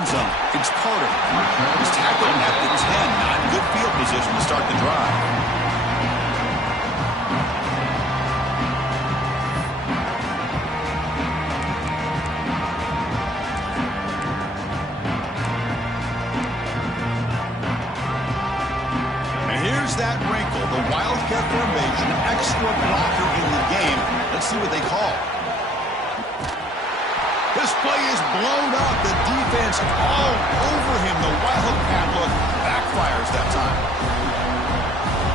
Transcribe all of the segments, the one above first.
end zone. It's Carter. He's tackled at the 10. Not good field position to start the drive. That wrinkle, the Wildcat formation, extra blocker in the game. Let's see what they call. This play is blown up. The defense all over him. The Wildcat look backfires that time.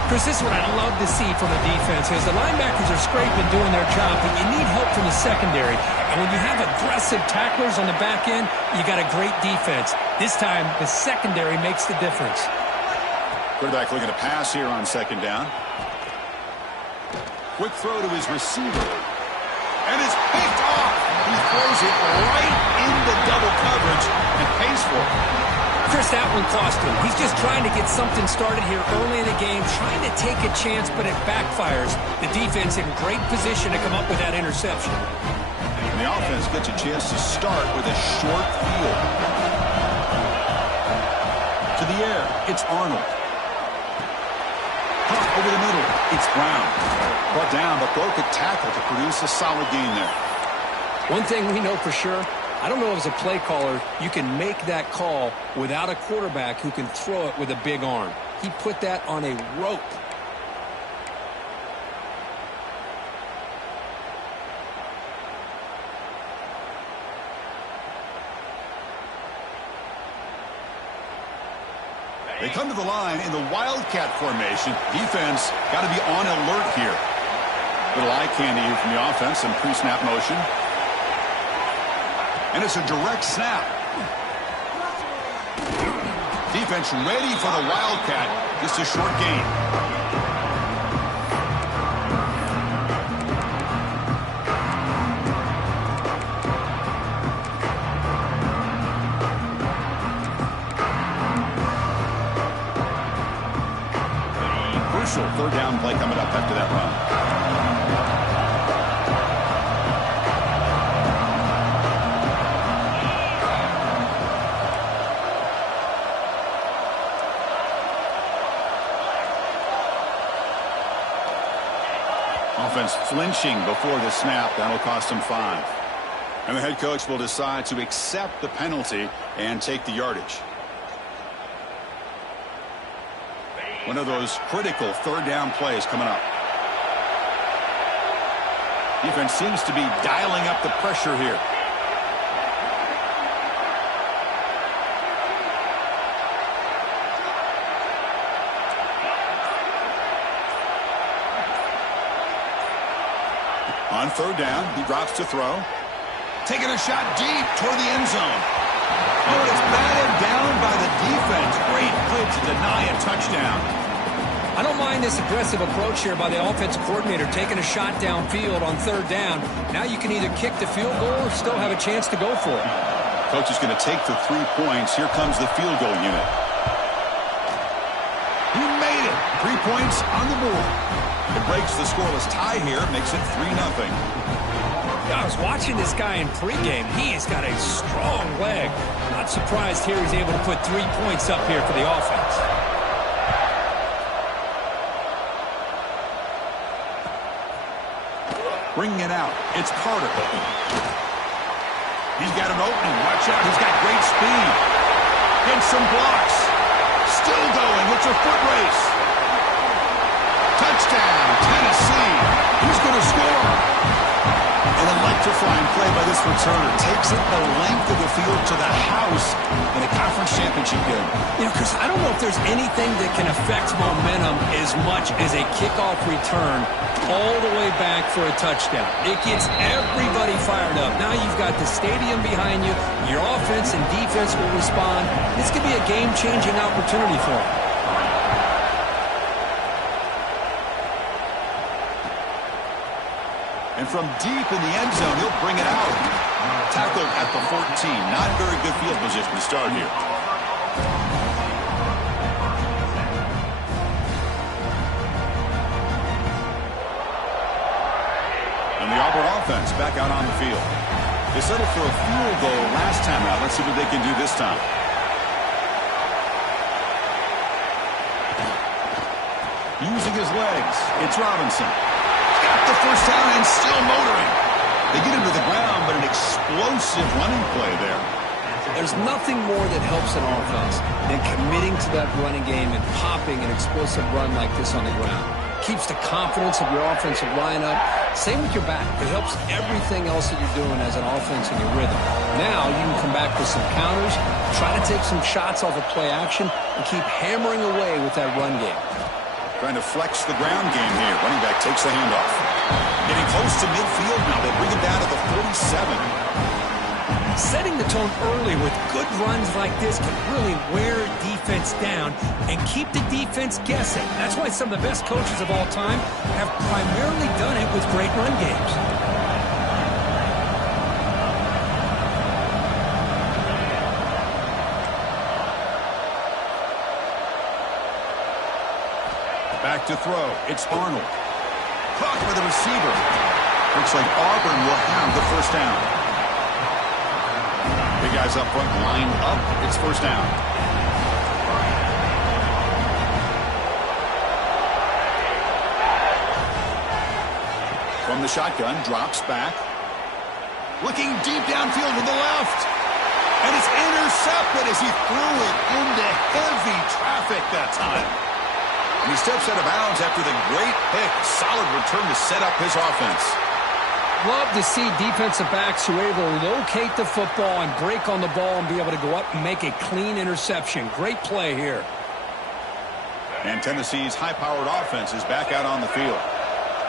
Chris, this is what I love to see from the defense is the linebackers are scraping, doing their job, but you need help from the secondary. And when you have aggressive tacklers on the back end, you got a great defense. This time, the secondary makes the difference. Quarterback looking to pass here on second down. Quick throw to his receiver. And it's picked off. He throws it right into double coverage and pays for it. Chris, that one cost him. He's just trying to get something started here early in the game, trying to take a chance, but it backfires. The defense in great position to come up with that interception. And the offense gets a chance to start with a short field. To the air, it's Arnold. Over the middle, it's Brown. Brought down, but broke a tackle to produce a solid gain there. One thing we know for sure, I don't know as a play caller, you can make that call without a quarterback who can throw it with a big arm. He put that on a rope. They come to the line in the Wildcat formation. Defense got to be on alert here. Little eye candy here from the offense and pre-snap motion. And it's a direct snap. Defense ready for the Wildcat. Just a short gain. Third down play coming up after that run. Offense flinching before the snap. That'll cost him 5. And the head coach will decide to accept the penalty and take the yardage. One of those critical third down plays coming up. Defense seems to be dialing up the pressure here. On third down, he drops to throw. Taking a shot deep toward the end zone. Oh, it's batted down by the defense. Great play to deny a touchdown. I don't mind this aggressive approach here by the offensive coordinator, taking a shot downfield on third down. Now you can either kick the field goal or still have a chance to go for it. Coach is going to take the 3 points. Here comes the field goal unit. He made it. 3 points on the board. It breaks the scoreless tie here, makes it 3-0. I was watching this guy in pregame. He has got a strong leg. Not surprised here he's able to put 3 points up here for the offense. Bringing it out. It's Carter. He's got an opening. Watch out. He's got great speed. And some blocks. Still going. It's a foot race. Touchdown, Tennessee. Who's going to score? An electrifying play by this returner. Takes it the length of the field to the house in a conference championship game. You know, Chris, I don't know if there's anything that can affect momentum as much as a kickoff return all the way back for a touchdown. It gets everybody fired up. Now you've got the stadium behind you. Your offense and defense will respond. This could be a game-changing opportunity for them. And from deep in the end zone, he'll bring it out. Tackled at the 14. Not very good field position to start here. And the Auburn offense back out on the field. They settled for a field goal last time out. Let's see what they can do this time. Using his legs, it's Robinson. Got the first down and still motoring. They get him to the ground, but an explosive running play there. There's nothing more that helps an offense than committing to that running game and popping an explosive run like this on the ground. Keeps the confidence of your offensive lineup. Same with your back. It helps everything else that you're doing as an offense in your rhythm. Now you can come back with some counters, try to take some shots off of play action, and keep hammering away with that run game. Trying to flex the ground game here. Running back takes the handoff. Getting close to midfield now. They bring him down to the 47. Setting the tone early with good runs like this can really wear defense down and keep the defense guessing. That's why some of the best coaches of all time have primarily done it with great run games. Back to throw. It's Arnold. Caught by the receiver. Looks like Auburn will have the first down. Big guys up front, lined up. It's first down. From the shotgun, drops back. Looking deep downfield with the left. And it's intercepted as he threw it into heavy traffic that time. And he steps out of bounds after the great pick. Solid return to set up his offense. Love to see defensive backs who are able to locate the football and break on the ball and be able to go up and make a clean interception. Great play here. And Tennessee's high-powered offense is back out on the field.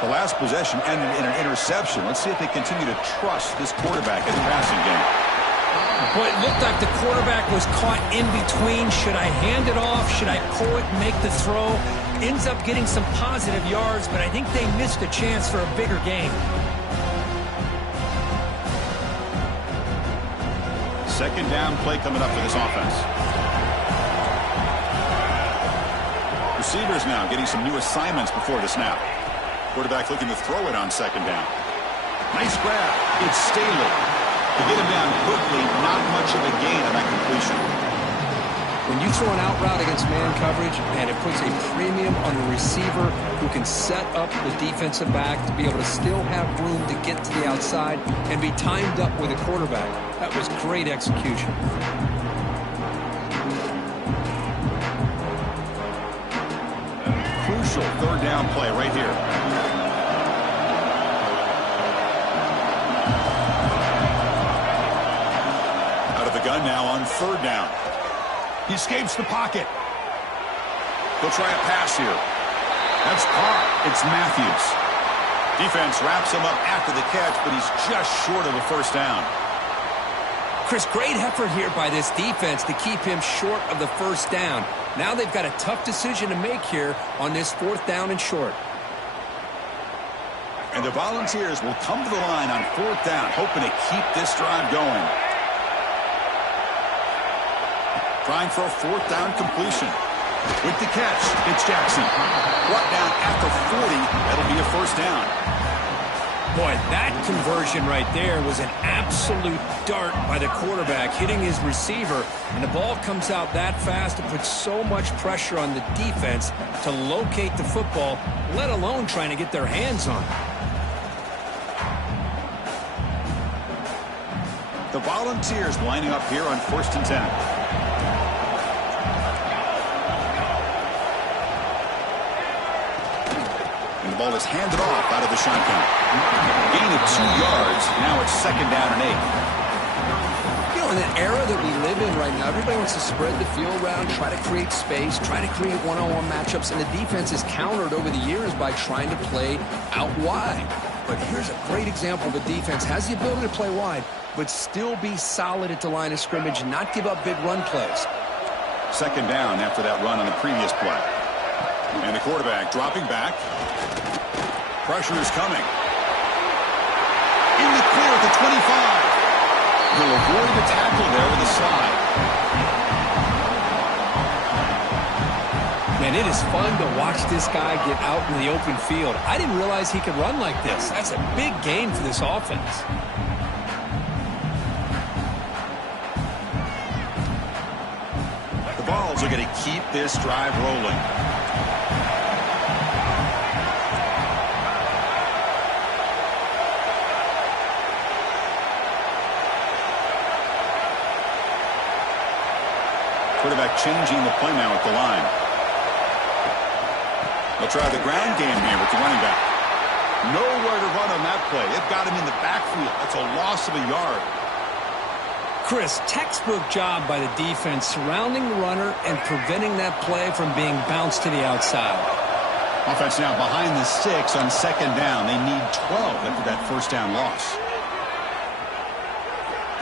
The last possession ended in an interception. Let's see if they continue to trust this quarterback in the passing game. Well, it looked like the quarterback was caught in between. Should I hand it off? Should I pull it and make the throw? Ends up getting some positive yards, but I think they missed a chance for a bigger gain. Second down play coming up for this offense. Receivers now getting some new assignments before the snap. Quarterback looking to throw it on second down. Nice grab. It's Staley. To get him down quickly, not much of a gain on that completion. When you throw an out route against man coverage, and it puts a premium on the receiver who can set up the defensive back to be able to still have room to get to the outside and be timed up with a quarterback. That was great execution. Crucial third down play right here. Out of the gun now on third down. He escapes the pocket. He'll try a pass here. That's Parr. It's Matthews. Defense wraps him up after the catch, but he's just short of a first down. Chris, great effort here by this defense to keep him short of the first down. Now they've got a tough decision to make here on this fourth down and short. And the Volunteers will come to the line on fourth down, hoping to keep this drive going. Trying for a fourth down completion. With the catch, it's Jackson. Brought down after 40. That'll be a first down. Boy, that conversion right there was an absolute dart by the quarterback hitting his receiver, and the ball comes out that fast. It puts so much pressure on the defense to locate the football, let alone trying to get their hands on it. The Volunteers lining up here on 1st and 10. The ball is handed off out of the shotgun. Gain of 2 yards. Now it's second down and 8. You know, in an era that we live in right now, everybody wants to spread the field around, try to create space, try to create one-on-one matchups, and the defense is countered over the years by trying to play out wide. But here's a great example of a defense has the ability to play wide, but still be solid at the line of scrimmage, not give up big run plays. Second down after that run on the previous play. And the quarterback dropping back. Pressure is coming. In the clear at the 25. He'll avoid the tackle there with a slide. Man, it is fun to watch this guy get out in the open field. I didn't realize he could run like this. That's a big gain for this offense. going to keep this drive rolling. Quarterback changing the play now at the line. They'll try the ground game here with the running back. Nowhere to run on that play. It got him in the backfield. That's a loss of a yard. Chris, textbook job by the defense surrounding the runner and preventing that play from being bounced to the outside. Offense now behind the 6 on second down. They need 12 after that first down loss.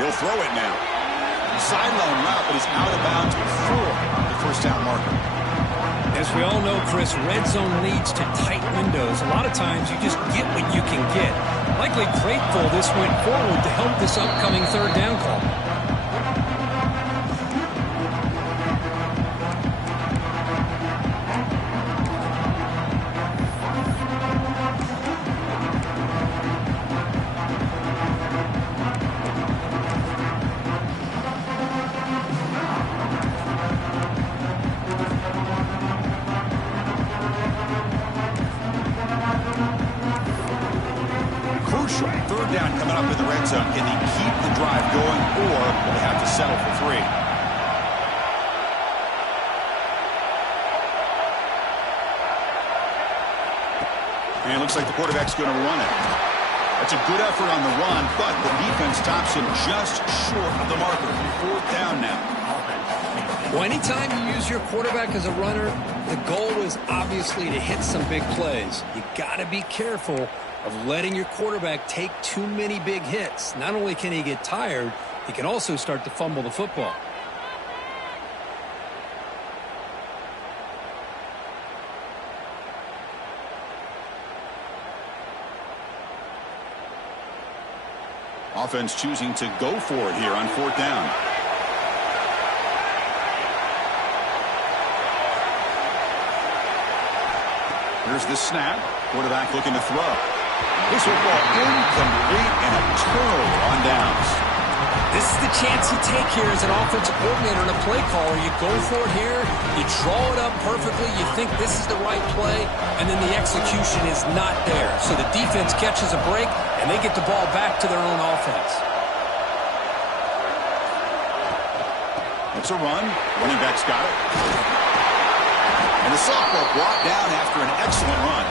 He'll throw it now. Sideline route, but he's out of bounds before the first down marker. As we all know, Chris, red zone leads to tight windows. A lot of times you just get what you can get. Likely grateful this went forward to help this upcoming third down call. Third down coming up in the red zone. Can they keep the drive going, or will they have to settle for 3? And it looks like the quarterback's going to run it. That's a good effort on the run, but the defense stops him just short of the marker. 4th down now. Well, anytime you use your quarterback as a runner, the goal is obviously to hit some big plays. You got to be careful of letting your quarterback take too many big hits. Not only can he get tired, he can also start to fumble the football. Offense choosing to go for it here on 4th down. Here's the snap. Quarterback looking to throw. This football incomplete and a turnover on downs. This is the chance you take here as an offensive coordinator and a play caller. You go for it here, you draw it up perfectly, you think this is the right play, and then the execution is not there. So the defense catches a break, and they get the ball back to their own offense. It's a run. Running back's got it. And the sophomore brought down after an excellent run.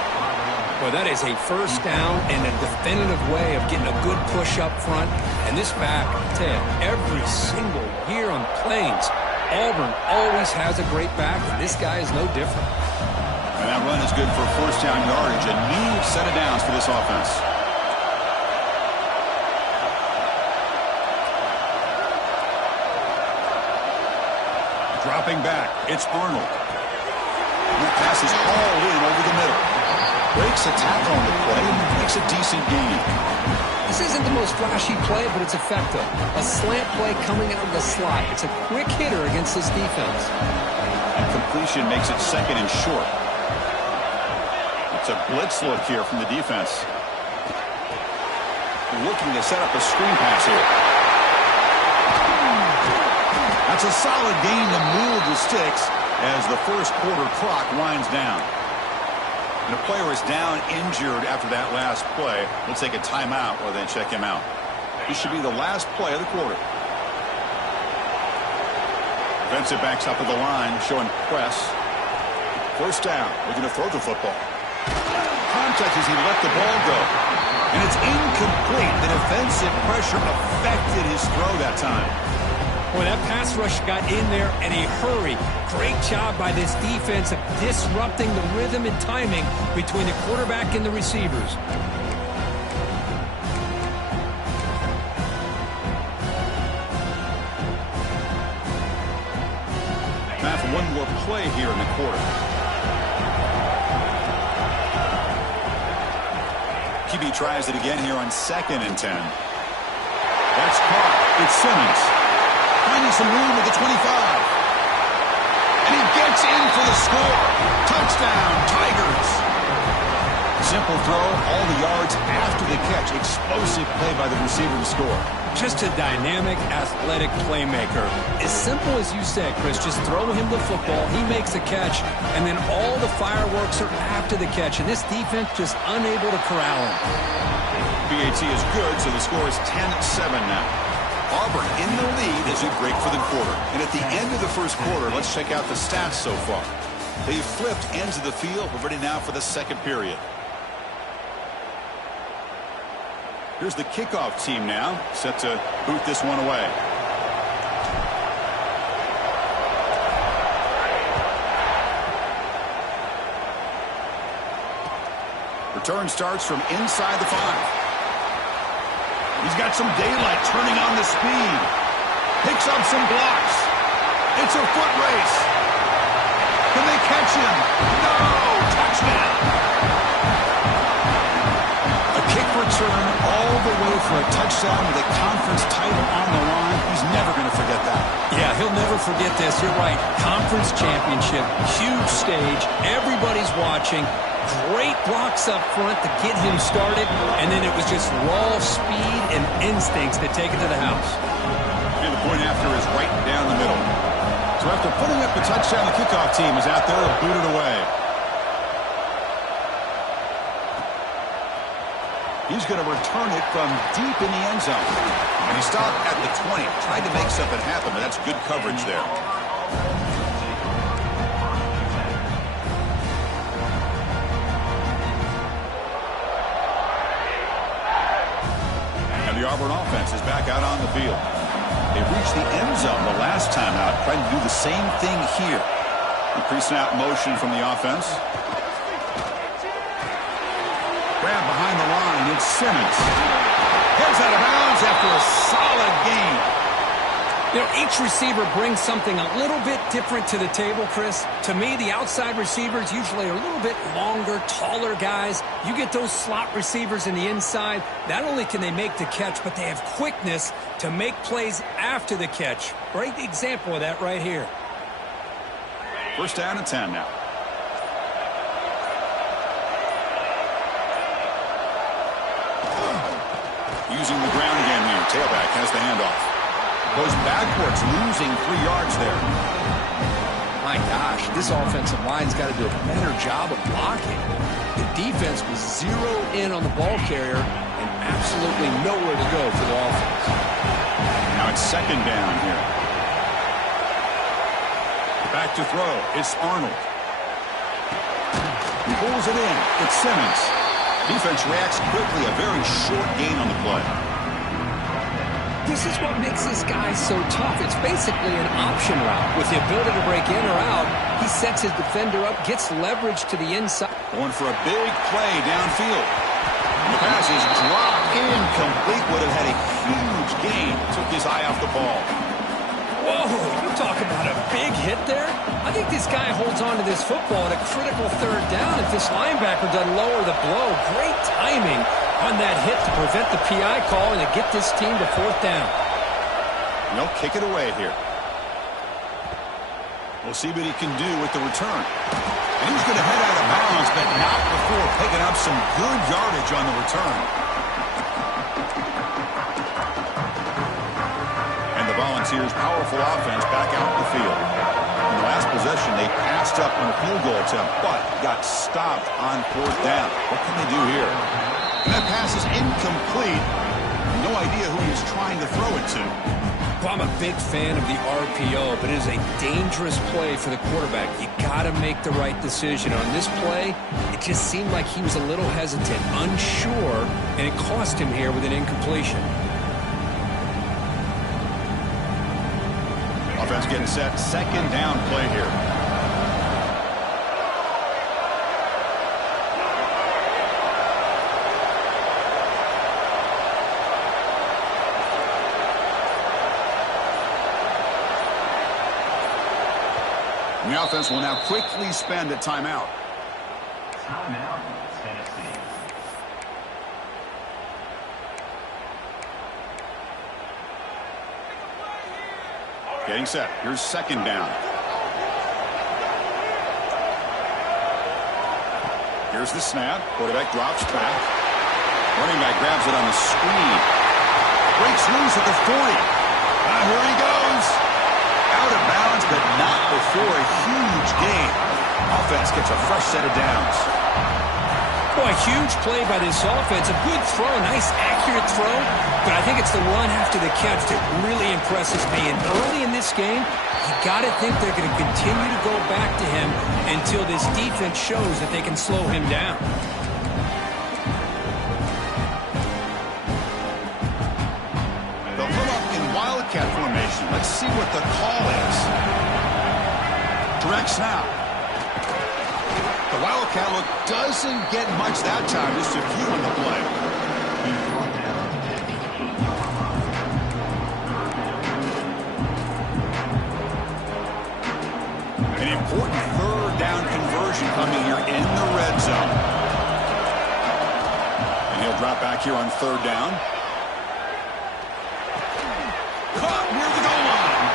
Well, that is a first down and a definitive way of getting a good push up front. And this back, I tell you, every single year on the Plains, Auburn always has a great back, and this guy is no different. And that run is good for first down yardage. A new set of downs for this offense. Dropping back, it's Arnold. That pass is hauled in over the middle. Breaks a tackle on the play and makes a decent gain. This isn't the most flashy play, but it's effective. A slant play coming out of the slot. It's a quick hitter against this defense. And completion makes it 2nd and short. It's a blitz look here from the defense. Looking to set up a screen pass here. That's a solid gain to move the sticks as the first quarter clock winds down. And a player is down injured after that last play. We'll take a timeout or then check him out. This should be the last play of the quarter. Defensive backs up at the line, showing press. First down, looking to throw the football. Contact as he let the ball go. And it's incomplete. The defensive pressure affected his throw that time. Boy, that pass rush got in there in a hurry. Great job by this defense of disrupting the rhythm and timing between the quarterback and the receivers. Time for one more play here in the quarter. QB tries it again here on 2nd and 10. That's caught. It's Simmons. Finding some room at the 25. And he gets in for the score. Touchdown, Tigers. Simple throw, all the yards after the catch. Explosive play by the receiver to score. Just a dynamic, athletic playmaker. As simple as you said, Chris, just throw him the football, he makes a catch, and then all the fireworks are after the catch, and this defense just unable to corral him. BAT is good, so the score is 10-7 now. Auburn in the lead as we break for the quarter. And at the end of the first quarter, let's check out the stats so far. They've flipped ends of the field. We're ready now for the second period. Here's the kickoff team now, set to boot this one away. Return starts from inside the 5. He's got some daylight, turning on the speed. Picks up some blocks. It's a foot race. Can they catch him? No! Touchdown! A kick return all the way for a touchdown with a conference title on the line. He's never going to forget that. Yeah, he'll never forget this. You're right. Conference championship, huge stage. Everybody's watching. Great blocks up front to get him started, and then it was just raw speed and instincts to take it to the house. And the point after is right down the middle. So after putting up the touchdown, the kickoff team is out there and booted away. He's going to return it from deep in the end zone. And he stopped at the 20, tried to make something happen, but that's good coverage there. The Auburn offense is back out on the field. They reached the end zone the last time out, trying to do the same thing here. Increasing out motion from the offense. Grab behind the line, it's Simmons. Heads out of bounds after a solid gain. You know, each receiver brings something a little bit different to the table, Chris. To me, the outside receivers usually are a little bit longer, taller guys. You get those slot receivers in the inside, not only can they make the catch, but they have quickness to make plays after the catch. Great example of that right here. First down and 10 now. Using the ground again here. Tailback has the handoff. Goes backwards, losing 3 yards there. My gosh, this offensive line's got to do a better job of blocking. The defense was zeroed in on the ball carrier and absolutely nowhere to go for the offense. Now it's second down here. Back to throw. It's Arnold. He pulls it in. It's Simmons. Defense reacts quickly. A very short gain on the play. This is what makes this guy so tough. It's basically an option route. With the ability to break in or out, he sets his defender up, gets leverage to the inside. Going for a big play downfield. The pass is dropped incomplete. Would have had a huge gain. Took his eye off the ball. Whoa, you talk about a big hit there. I think this guy holds on to this football at a critical third down if this linebacker doesn't lower the blow. Great timing on that hit to prevent the PI call and to get this team to fourth down. They'll kick it away here. We'll see what he can do with the return. And he's going to head out of bounds, but not before picking up some good yardage on the return. And the Volunteers' powerful offense back out in the field. In the last possession, they passed up on a field goal attempt, but got stopped on fourth down. What can they do here? And that pass is incomplete. No idea who he's trying to throw it to. Well, I'm a big fan of the RPO, but it is a dangerous play for the quarterback. You got to make the right decision. On this play, it just seemed like he was a little hesitant, unsure, and it cost him here with an incompletion. Offense getting set. Second down play here. The offense will now quickly spend a timeout. Timeout, Tennessee. Getting set. Here's second down. Here's the snap. Quarterback drops back. Running back grabs it on the screen. Breaks loose at the 40. Here he goes. Out of bounds, but not before a huge gain. Offense gets a fresh set of downs. Boy, a huge play by this offense. A good throw, nice accurate throw. But I think it's the run after the catch that really impresses me. And early in this game, you got to think they're going to continue to go back to him until this defense shows that they can slow him down. They'll come up in wildcat formation. Let's see what the call is. Direct snap. The wildcat look doesn't get much that time. Just a few in the play. An important third down conversion coming here in the red zone. And he'll drop back here on third down. Caught near the goal line.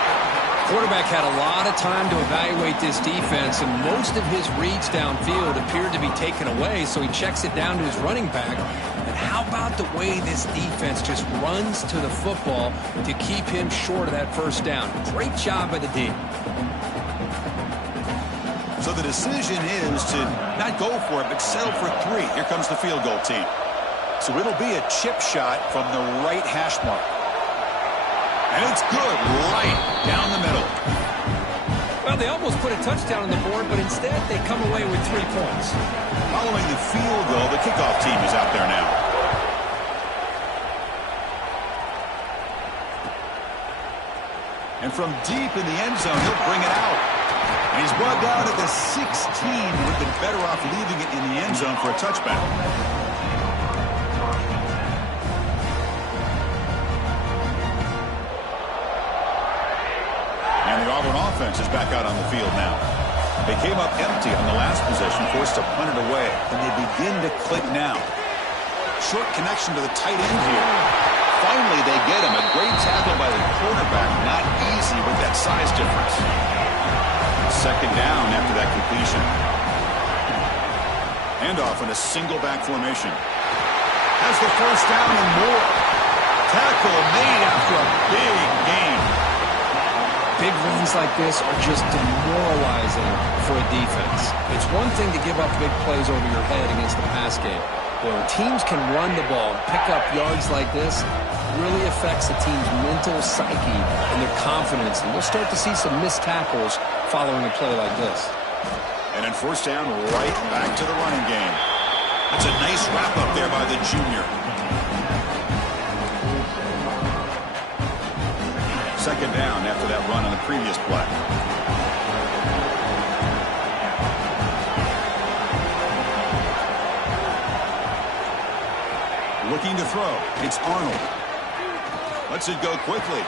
Quarterback had a lot of time to evaluate this defense, and most of his reads downfield appeared to be taken away, so he checks it down to his running back. But how about the way this defense just runs to the football to keep him short of that first down? Great job by the D. So the decision is to not go for it, but settle for 3. Here comes the field goal team. So it'll be a chip shot from the right hash mark. And it's good, right down the middle. Well, they almost put a touchdown on the board, but instead they come away with 3 points. Following the field goal, the kickoff team is out there now. And from deep in the end zone, he'll bring it out. And he's brought down at the 16. Would have been better off leaving it in the end zone for a touchback. And the Auburn offense is back out on the field now. They came up empty on the last possession, forced to punt it away. And they begin to click now. Short connection to the tight end here. Finally, they get him. A great tackle by the quarterback. Not easy with that size difference. Second down after that completion. Handoff in a single back formation. Has the first down and more. Tackle made after a big gain. Big runs like this are just demoralizing for a defense. It's one thing to give up big plays over your head against the pass game. But when teams can run the ball and pick up yards like this, it really affects the team's mental psyche and their confidence. And we'll start to see some missed tackles following a play like this. And then first down, right back to the running game. That's a nice wrap up there by the junior. Second down after that run on the previous play. Looking to throw. It's Arnold. Lets it go quickly.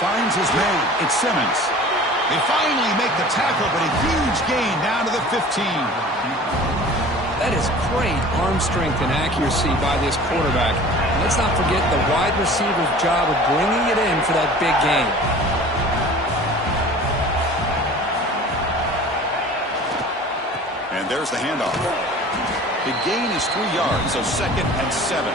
Finds his man. It's Simmons. They finally make the tackle, but a huge gain down to the 15. That is great arm strength and accuracy by this quarterback. Let's not forget the wide receiver's job of bringing it in for that big gain. And there's the handoff. The gain is 3 yards, so 2nd and 7.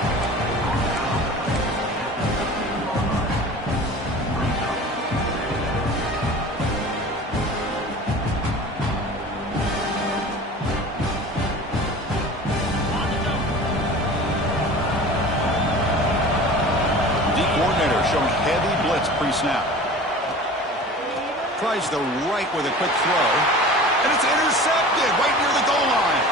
Showing heavy blitz pre-snap. Tries the right with a quick throw. And it's intercepted right near the goal line.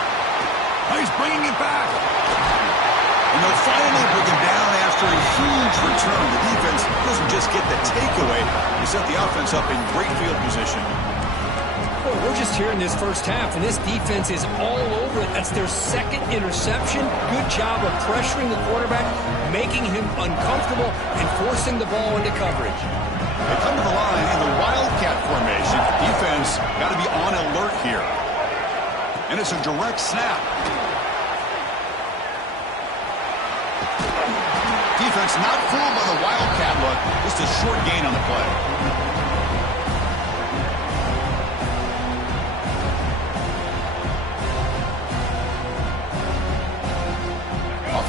Now he's bringing it back. And they'll finally bring him down after a huge return. The defense doesn't just get the takeaway. They set the offense up in great field position. Boy, we're just here in this first half, and this defense is all over it. That's their 2nd interception. Good job of pressuring the quarterback, making him uncomfortable, and forcing the ball into coverage. They come to the line in the wildcat formation. Defense got to be on alert here. And it's a direct snap. Defense not fooled by the wildcat look. Just a short gain on the play.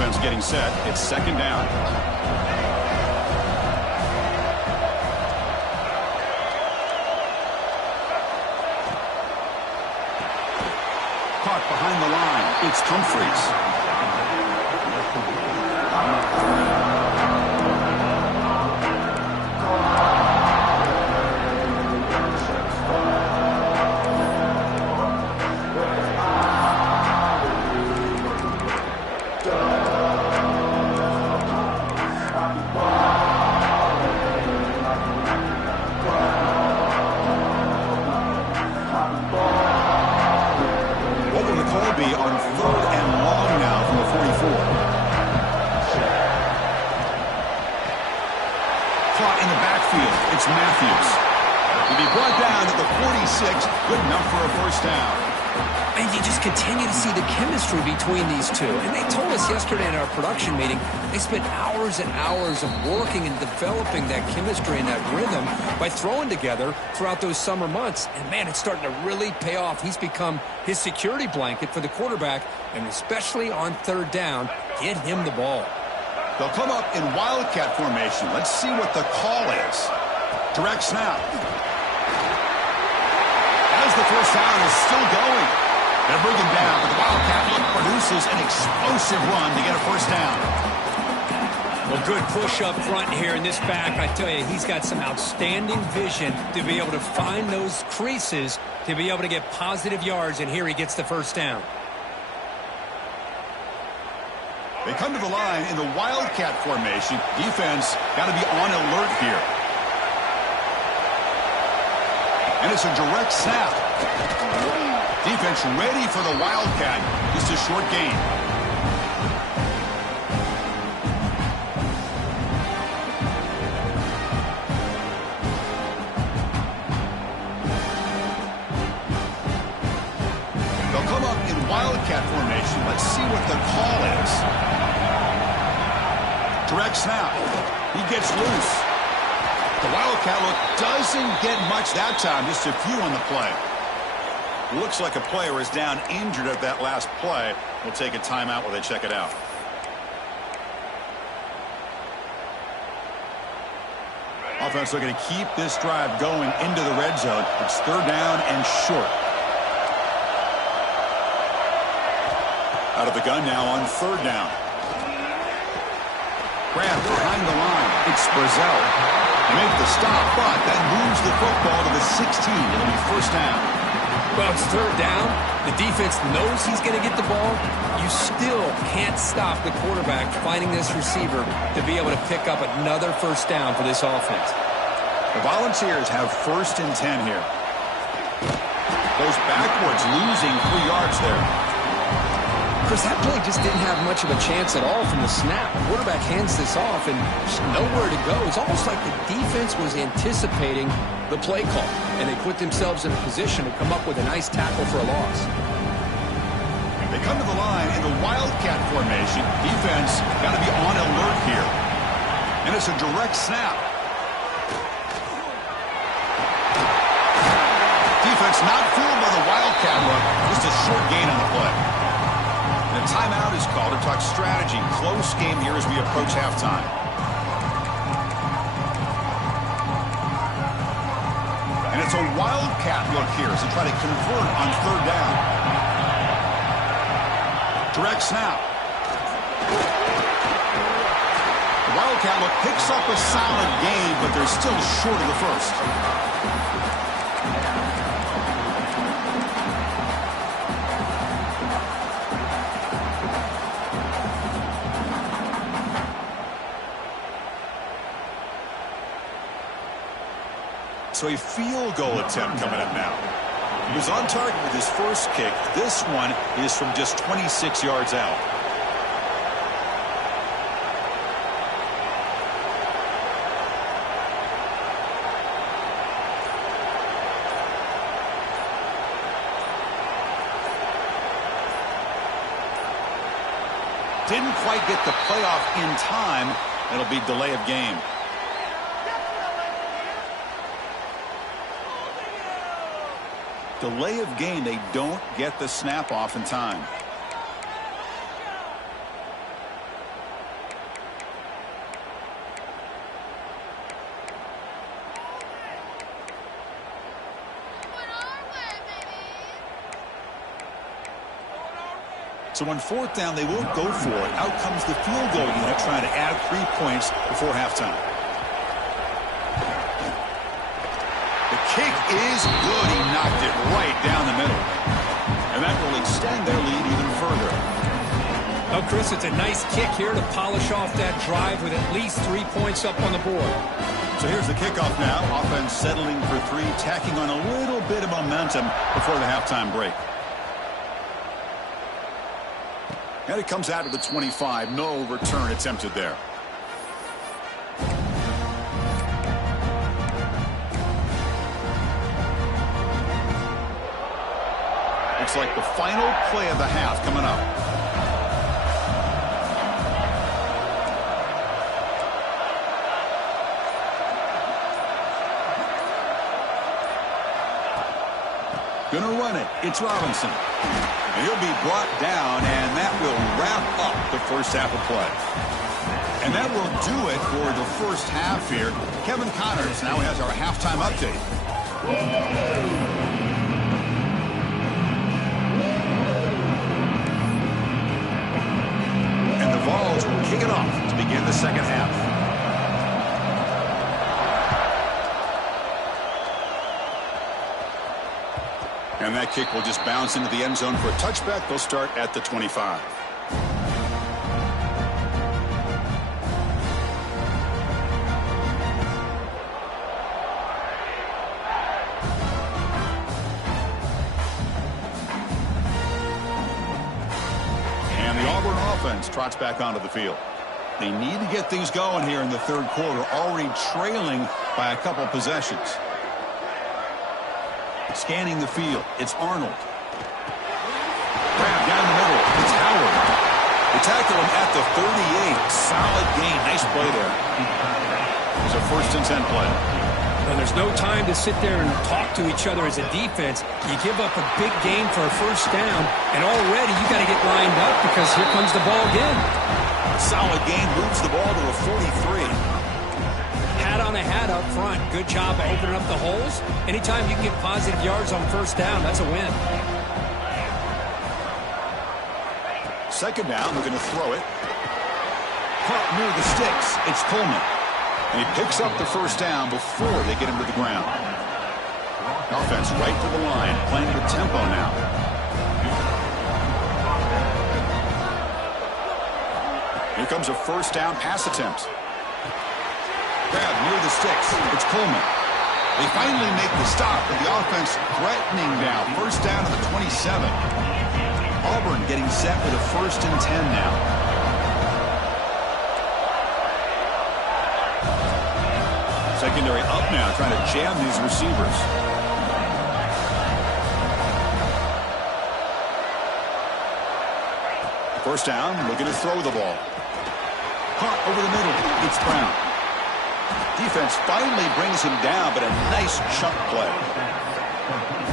Offense getting set. It's second down. Caught behind the line. It's Humphries. Good enough for a first down. And you just continue to see the chemistry between these two. And they told us yesterday in our production meeting, they spent hours and hours of working and developing that chemistry and that rhythm by throwing together throughout those summer months. And, man, it's starting to really pay off. He's become his security blanket for the quarterback, and especially on third down, get him the ball. They'll come up in wildcat formation. Let's see what the call is. Direct snap. As the first down is still going. They're bringing down, but the Wildcat look produces an explosive run to get a first down. Well, good push up front here in this back. I tell you, he's got some outstanding vision to be able to find those creases, to be able to get positive yards, and here he gets the first down. They come to the line in the Wildcat formation. Defense got to be on alert here. And it's a direct snap. Defense ready for the Wildcat. Just a short gain. They'll come up in Wildcat formation. Let's see what the call is. Direct snap. He gets loose. The Wildcat look doesn't get much that time, just a few on the play. Looks like a player is down injured at that last play. We'll take a timeout while they check it out. Offense looking to keep this drive going into the red zone. It's third down and short. Out of the gun now on third down. Grab behind the line. It's Brazel. They make the stop, but that moves the football to the 16. It'll be first down. Well, it's third down. The defense knows he's going to get the ball. You still can't stop the quarterback finding this receiver to be able to pick up another first down for this offense. The Volunteers have first and 10 here. Goes backwards, losing 3 yards there. Chris, that play just didn't have much of a chance at all from the snap. The quarterback hands this off and just nowhere to go. It's almost like the defense was anticipating the play call, and they put themselves in a position to come up with a nice tackle for a loss. They come to the line in the Wildcat formation. Defense got to be on alert here. And it's a direct snap. Defense not fooled by the Wildcat look. Just a short gain on the play. And a timeout is called to talk strategy. Close game here as we approach halftime. And it's a Wildcat look here as they try to convert on third down. Direct snap. The Wildcat look picks up a solid gain, but they're still short of the first. So a field goal attempt coming up now. He was on target with his first kick. This one is from just 26 yards out. Didn't quite get the playoff in time. It'll be delay of game. Delay of game, they don't get the snap off in time. So on fourth down, they won't go for it. Out comes the field goal unit trying to add 3 points before halftime. The kick is good. He knocked it right down the middle. And that will extend their lead even further. Oh, Chris, it's a nice kick here to polish off that drive with at least 3 points up on the board. So here's the kickoff now. Offense settling for 3, tacking on a little bit of momentum before the halftime break. And it comes out to the 25. No return attempted there. Looks like the final play of the half coming up. Gonna run it. It's Robinson. And he'll be brought down, and that will wrap up the first half of play. And that will do it for the first half here. Kevin Connors now has our halftime update. And the Vols will kick it off to begin the second half. And that kick will just bounce into the end zone for a touchback. They'll start at the 25. And the Auburn offense trots back onto the field. They need to get things going here in the third quarter, already trailing by a couple possessions. Scanning the field, it's Arnold. Grab down the middle, it's Howard. They tackle him at the 38. Solid gain, nice play there. It's a 1st and 10 play. Well, there's no time to sit there and talk to each other as a defense. You give up a big gain for a 1st down, and already you got to get lined up because here comes the ball again. Solid gain, moves the ball to a 43. Hat on a hat up front. Good job of opening up the holes. Anytime you can get positive yards on 1st down, that's a win. Second down, we're going to throw it. Caught near the sticks. It's Coleman. And he picks up the 1st down before they get him to the ground. Offense right to the line, playing with tempo now. Here comes a 1st down pass attempt. Grab near the sticks. It's Coleman. They finally make the stop, but the offense threatening now. 1st down to the 27. Auburn getting set with a 1st and 10 now. Secondary up now, trying to jam these receivers. First down, looking to throw the ball. Caught over the middle. It's Brown. Defense finally brings him down, but a nice chunk play.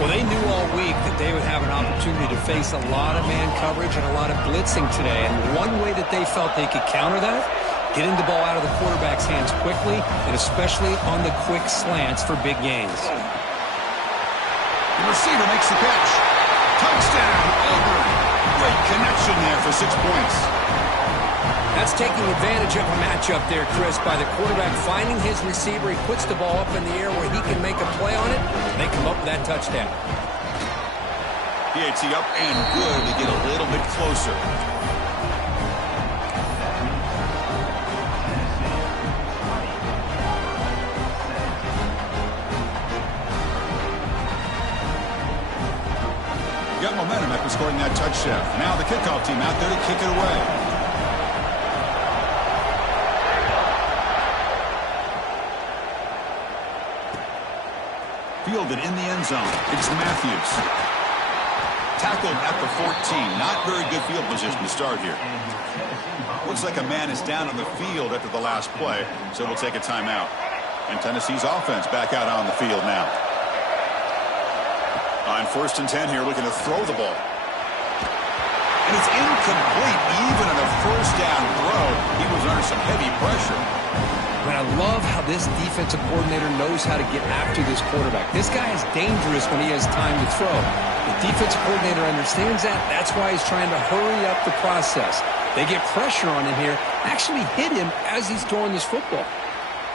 Well, they knew all week that they would have an opportunity to face a lot of man coverage and a lot of blitzing today. And one way that they felt they could counter that, getting the ball out of the quarterback's hands quickly, and especially on the quick slants for big gains. The receiver makes the catch. Touchdown, Auburn. Great connection there for 6 points. That's taking advantage of a matchup there, Chris, by the quarterback finding his receiver. He puts the ball up in the air where he can make a play on it, and they come up with that touchdown. PAT up and good. They get a little bit closer. Got momentum after scoring that touchdown. Now the kickoff team out there to kick it away. Fielded in the end zone. It's Matthews. Tackled at the 14. Not very good field position to start here. Looks like a man is down on the field after the last play, so we'll take a timeout. And Tennessee's offense back out on the field now. On 1st and 10 here, looking to throw the ball. And it's incomplete. Even on a 1st down throw, he was under some heavy pressure. But I love how this defensive coordinator knows how to get after this quarterback. This guy is dangerous when he has time to throw. The defensive coordinator understands that. That's why he's trying to hurry up the process. They get pressure on him here, actually hit him as he's throwing this football.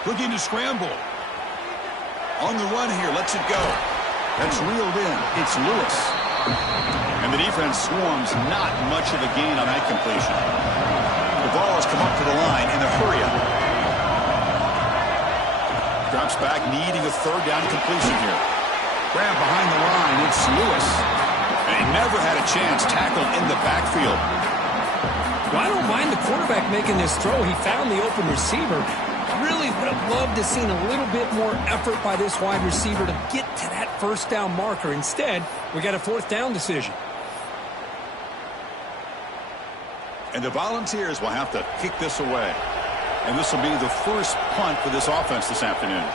Looking to scramble. On the run here, lets it go. That's reeled in. It's Lewis. And the defense swarms, not much of a gain on that completion. The ball has come up to the line in the hurry-up. Drops back, needing a third down completion here. Grab behind the line, it's Lewis. And he never had a chance, tackled in the backfield. Well, I don't mind the quarterback making this throw. He found the open receiver. Really would have loved to seen a little bit more effort by this wide receiver to get to that first down marker. Instead, we got a fourth down decision. And the Volunteers will have to kick this away. And this will be the first punt for this offense this afternoon.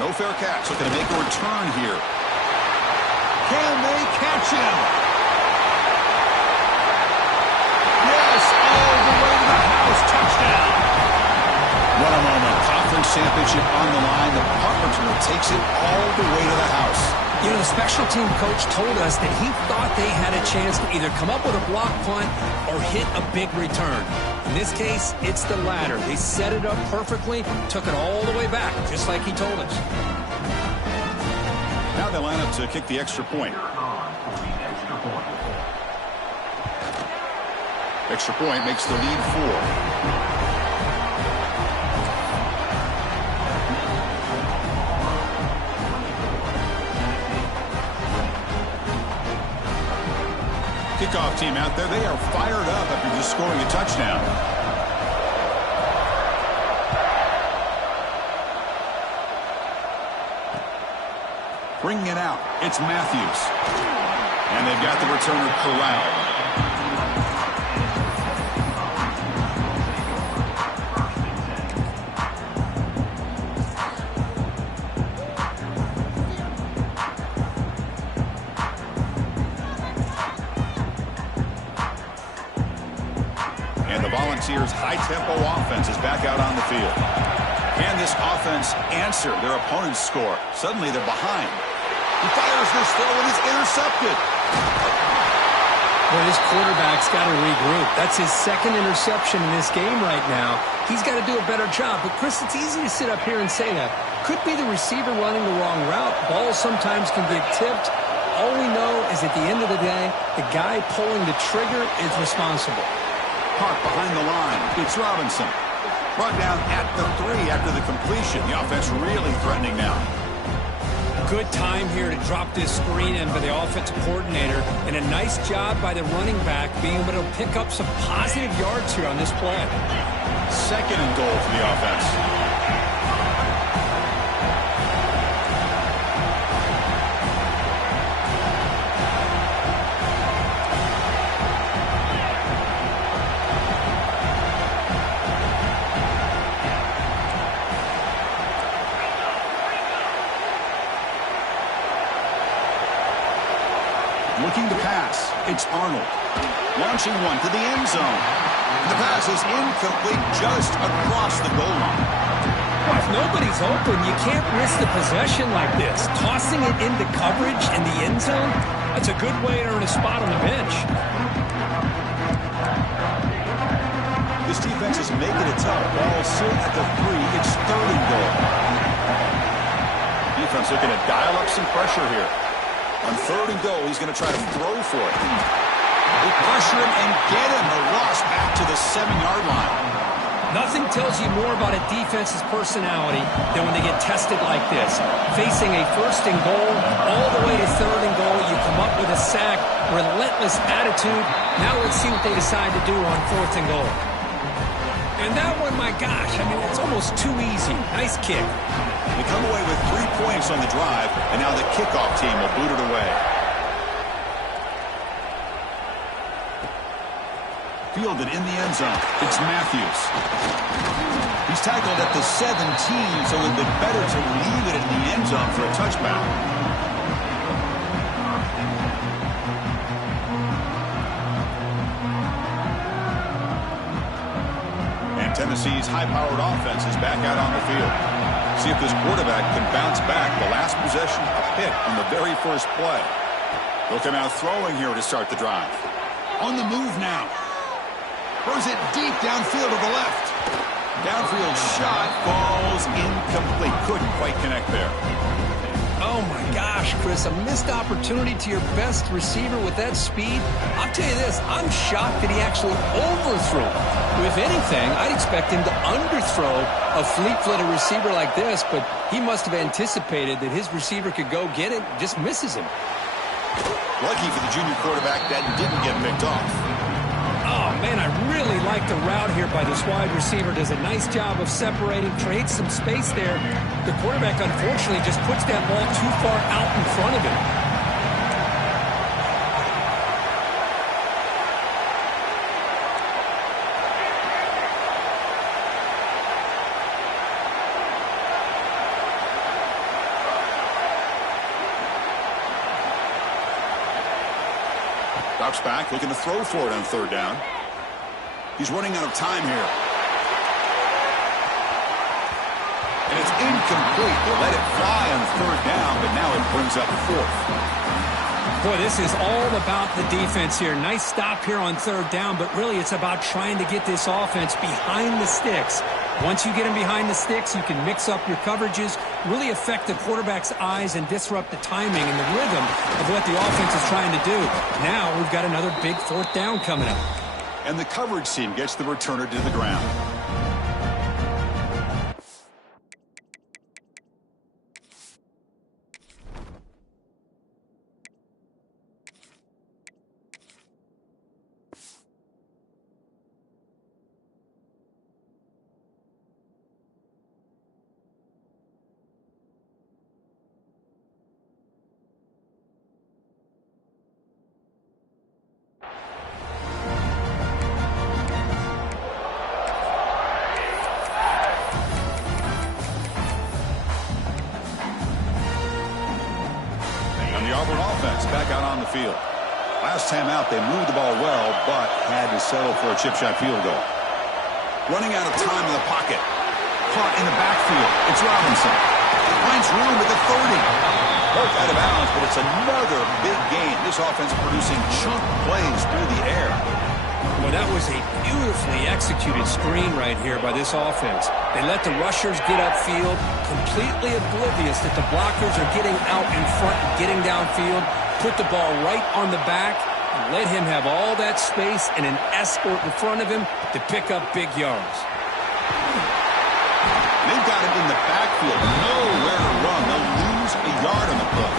No fair catch. Looking to make a return here. Can they catch him? Yes, all the way to the house. Touchdown. What a moment. Conference championship on the line. The punt returner takes it all the way to the house. You know, the special team coach told us that he thought they had a chance to either come up with a block punt or hit a big return. In this case, it's the latter. They set it up perfectly, took it all the way back, just like he told us. Now they line up to kick the extra point. Extra point makes the lead 4. Kickoff team out there. They are fired up after just scoring a touchdown. Bringing it out. It's Matthews. And they've got the returner corralled. Volunteers' high-tempo offense is back out on the field. Can this offense answer their opponent's score? Suddenly they're behind. He fires this throw and it's intercepted. Well, this quarterback's got to regroup. That's his second interception in this game right now. He's got to do a better job. But, Chris, it's easy to sit up here and say that. Could be the receiver running the wrong route. Balls sometimes can get tipped. All we know is at the end of the day, the guy pulling the trigger is responsible. Park behind the line. It's Robinson. Brought down at the 3 after the completion. The offense really threatening now. Good time here to drop this screen in for the offensive coordinator. And a nice job by the running back being able to pick up some positive yards here on this play. Second and goal for the offense. Looking to pass. It's Arnold. Launching one to the end zone. The pass is incomplete just across the goal line. Well, if nobody's open, you can't risk the possession like this. Tossing it into coverage in the end zone, that's a good way to earn a spot on the bench. This defense is making it tough. Ball sit at the 3. It's third and goal. Defense looking to dial up some pressure here. On third and goal, he's going to try to throw for it. They pressure him and get him. A loss back to the 7-yard line. Nothing tells you more about a defense's personality than when they get tested like this. Facing a first and goal, all the way to third and goal, you come up with a sack, relentless attitude. Now let's see what they decide to do on fourth and goal. And that one, my gosh, I mean, it's almost too easy. Nice kick. They come away with 3 points on the drive, and now the kickoff team will boot it away. Fielded in the end zone. It's Matthews. He's tackled at the 17, so it would have been better to leave it in the end zone for a touchback. Tennessee's high-powered offense is back out on the field. See if this quarterback can bounce back. The last possession, a pick on the very first play. They'll come out throwing here to start the drive. On the move now. Throws it deep downfield to the left. Downfield shot falls incomplete. Couldn't quite connect there. Oh, my gosh, Chris, a missed opportunity to your best receiver with that speed. I'll tell you this, I'm shocked that he actually overthrew. If anything, I'd expect him to underthrow a fleet-footed receiver like this, but he must have anticipated that his receiver could go get it, just misses him. Lucky for the junior quarterback that didn't get picked off. Oh, man, I really like the route here by this wide receiver. Does a nice job of separating, creates some space there. The quarterback, unfortunately, just puts that ball too far out in front of him. Drops back, looking to throw for it on third down. He's running out of time here. And it's incomplete. They let it fly on third down, but now it brings up fourth. Boy, this is all about the defense here. Nice stop here on third down, but really it's about trying to get this offense behind the sticks. Once you get them behind the sticks, you can mix up your coverages, really affect the quarterback's eyes and disrupt the timing and the rhythm of what the offense is trying to do. Now we've got another big fourth down coming up. And the coverage team gets the returner to the ground. Auburn offense back out on the field. Last time out, they moved the ball well, but had to settle for a chip shot field goal. Running out of time in the pocket. Caught in the backfield. It's Robinson. Finds room at the 30. Both out of bounds, but it's another big gain. This offense producing chunk plays through the air. Well, that was a beautifully executed screen right here by this offense. They let the rushers get upfield, completely oblivious that the blockers are getting out in front and getting downfield, put the ball right on the back, and let him have all that space and an escort in front of him to pick up big yards. They've got him in the backfield, nowhere to run. They'll lose a yard on the play.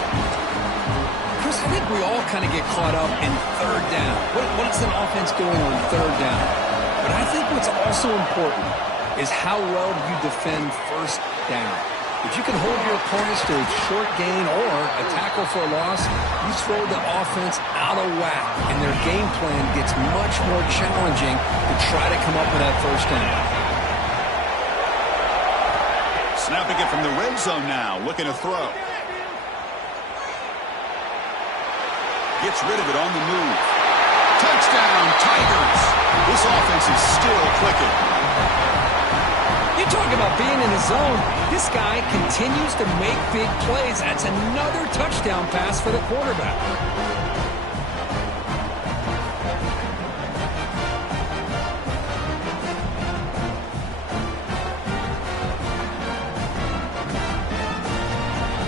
Chris, I think we all kind of get caught up in third down. What's an offense doing on third down? But I think what's also important is how well do you defend first down. If you can hold your opponents to a short gain or a tackle for a loss, you throw the offense out of whack, and their game plan gets much more challenging to try to come up with that first down. Snapping it from the red zone now, looking to throw. Gets rid of it on the move. Touchdown, Tigers! This offense is still clicking. You talk about being in the zone. This guy continues to make big plays. That's another touchdown pass for the quarterback.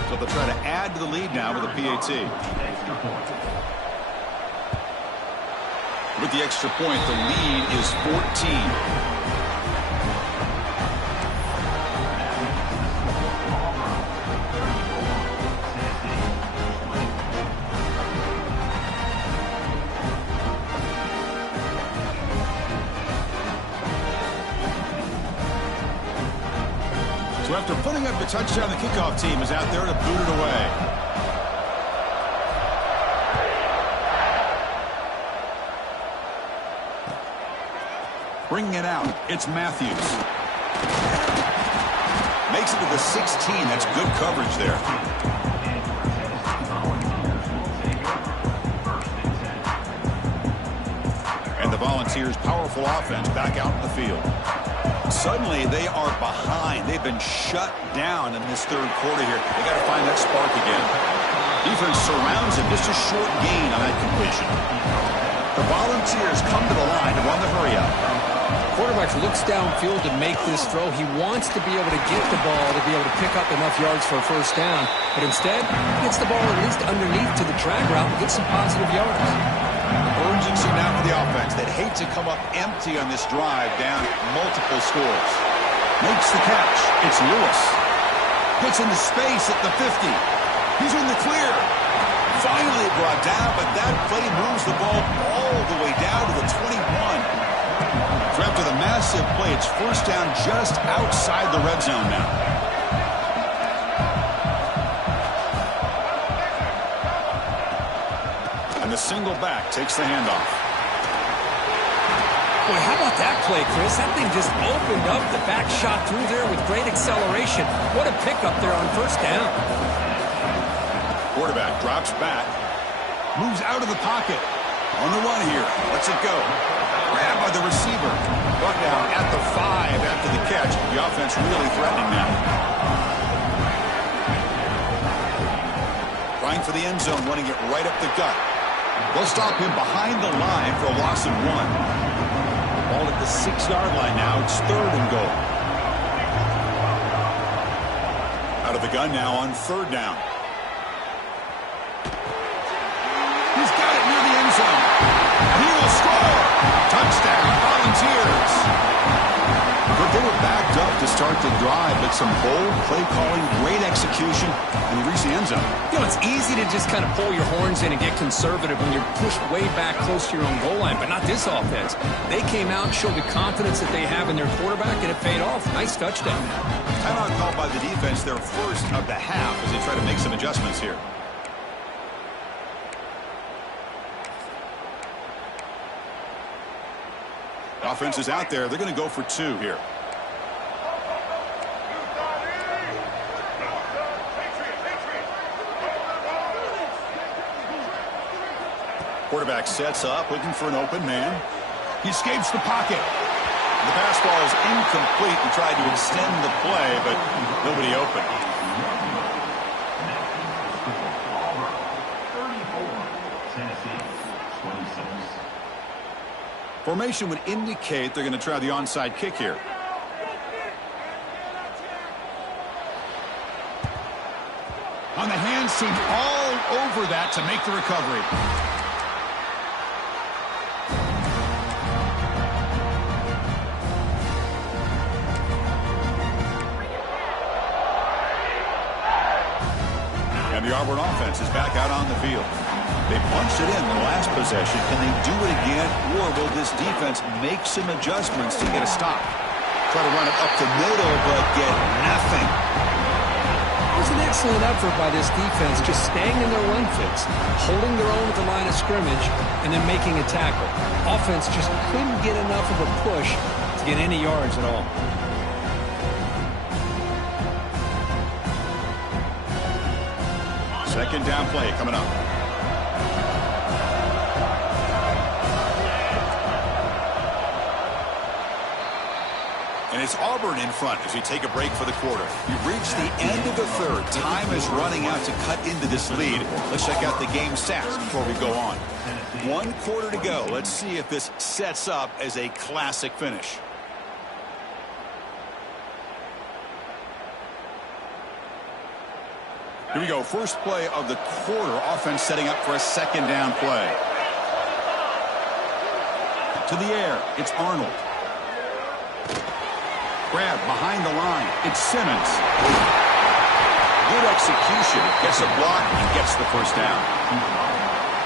So they'll try to add to the lead now with a PAT. With the extra point, the lead is 14. So after putting up the touchdown, the kickoff team is out there to boot it away. Bringing it out, it's Matthews. Makes it to the 16. That's good coverage there. And the Volunteers' powerful offense back out in the field. Suddenly, they are behind. They've been shut down in this third quarter here. They got to find that spark again. Defense surrounds him. Just a short gain on that completion. The Volunteers come to the line to run the hurry-up. Quarterback looks downfield to make this throw. He wants to be able to get the ball to be able to pick up enough yards for a first down. But instead, he gets the ball at least underneath to the drag route and gets some positive yards. Urgency now for the offense. They'd hate to come up empty on this drive, down multiple scores. Makes the catch. It's Lewis. Gets into space at the 50. He's in the clear. Finally brought down, but that play moves the ball all the way down to the 21. So after the massive play, it's first down just outside the red zone now. And the single back takes the handoff. Boy, how about that play, Chris? That thing just opened up. The back shot through there with great acceleration. What a pickup there on first down. Quarterback drops back. Moves out of the pocket. On the run here. Lets it go. Grabbed by the receiver. Brought down at the 5 after the catch. The offense really threatening now. Trying for the end zone, running it right up the gut. They'll stop him behind the line for a loss of 1. Ball at the 6-yard line now. It's 3rd and goal. Out of the gun now on 3rd down. He's got it near the end zone. He will score. Touchdown, Volunteers. But they were backed up to start the drive, but some bold play calling, great execution, and they reach the end zone. You know, it's easy to just kind of pull your horns in and get conservative when you're pushed way back close to your own goal line, but not this offense. They came out and showed the confidence that they have in their quarterback, and it paid off. Nice touchdown. Timeout called by the defense, their first of the half, as they try to make some adjustments here. Offense is out there. They're going to go for 2 here. Quarterback sets up, looking for an open man. He escapes the pocket. The pass ball is incomplete. He tried to extend the play, but nobody open. Formation would indicate they're going to try the onside kick here. On the hands team, all over that to make the recovery. And the Auburn offense is back out on the field. They punched it in the last possession. Can they do it again, or will this defense make some adjustments to get a stop? Try to run it up the middle, but get nothing. It was an excellent effort by this defense, just staying in their run fits, holding their own at the line of scrimmage, and then making a tackle. Offense just couldn't get enough of a push to get any yards at all. Second down play coming up. And it's Auburn in front as we take a break for the quarter. We've reached the end of the third. Time is running out to cut into this lead. Let's check out the game stats before we go on. 1 quarter to go. Let's see if this sets up as a classic finish. Here we go. First play of the quarter. Offense setting up for a second down play. To the air. It's Arnold. Grab behind the line. It's Simmons. Good execution. Gets a block and gets the first down.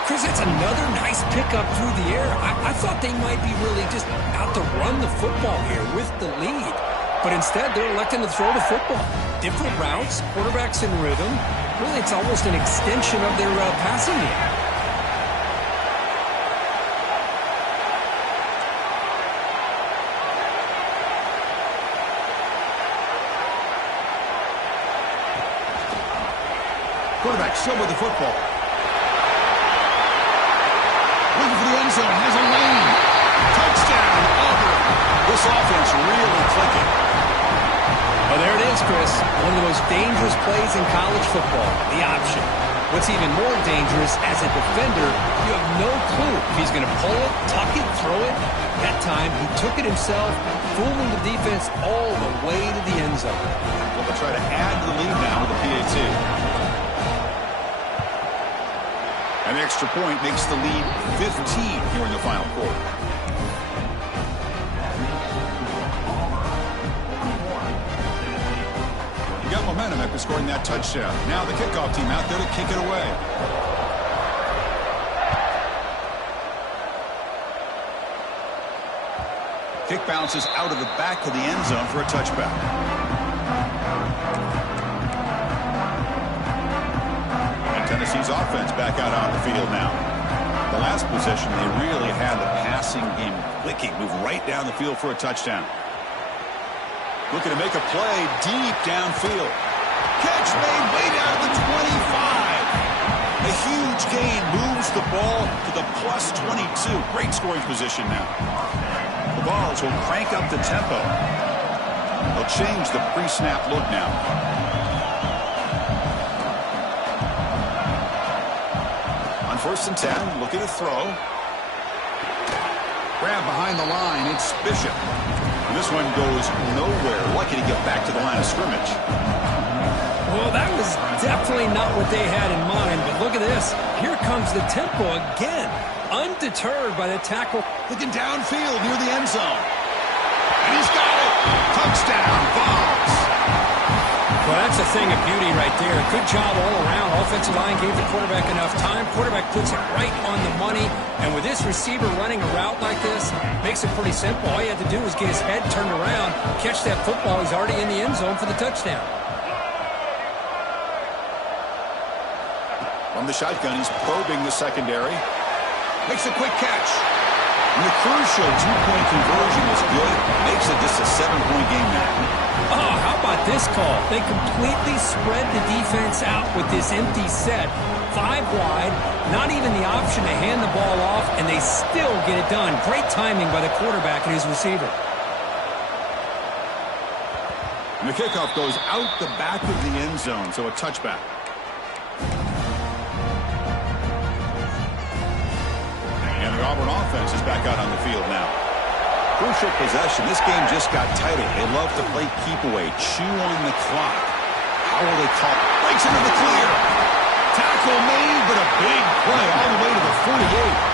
Chris, it's another nice pickup through the air. I thought they might be really just out to run the football here with the lead. But instead, they're electing to throw the football. Different routes, quarterbacks in rhythm. Really, it's almost an extension of their passing game. Quarterback still with the football. Looking for the end zone. Has a lane. Touchdown, Auburn. This offense really clicking. Well, there it is, Chris. One of the most dangerous plays in college football, the option. What's even more dangerous, as a defender, you have no clue if he's going to pull it, tuck it, throw it. That time, he took it himself, fooling the defense all the way to the end zone. Well, they'll try to add to the lead now with the PAT. An extra point makes the lead 15 here in the final quarter. Got momentum after scoring that touchdown. Now the kickoff team out there to kick it away. Kick bounces out of the back of the end zone for a touchback. And Tennessee's offense back out on the field now. The last possession, they really had the passing game clicking. Move right down the field for a touchdown. Looking to make a play deep downfield. Catch made way down to the 25. A huge gain moves the ball to the plus 22. Great scoring position now. The Vols will crank up the tempo. They'll change the pre-snap look now. On 1st and 10, looking to throw. Grab behind the line. It's Bishop. And this one goes nowhere. Lucky to get back to the line of scrimmage. Well, that was definitely not what they had in mind, but look at this. Here comes the tempo again. Undeterred by the tackle. Looking downfield near the end zone. And he's got it. Touchdown, Vols. Well, that's a thing of beauty right there. Good job all around. Offensive line gave the quarterback enough time. Quarterback puts it right on the money. And with this receiver running a route like this, makes it pretty simple. All you have to do is get his head turned around, catch that football. He's already in the end zone for the touchdown. From the shotgun, he's probing the secondary. Makes a quick catch. And the crucial two-point conversion is good. Makes it just a 7-point game now. Oh, how about this call? They completely spread the defense out with this empty set. 5 wide, not even the option to hand the ball off, and they still get it done. Great timing by the quarterback and his receiver. And the kickoff goes out the back of the end zone, so a touchback. And the Auburn offense is back out on the field now. Crucial possession. This game just got tighter. They love to play keep away, chew on the clock. How will they call it? Breaks into the clear. Tackle made, but a big play all the way to the 48.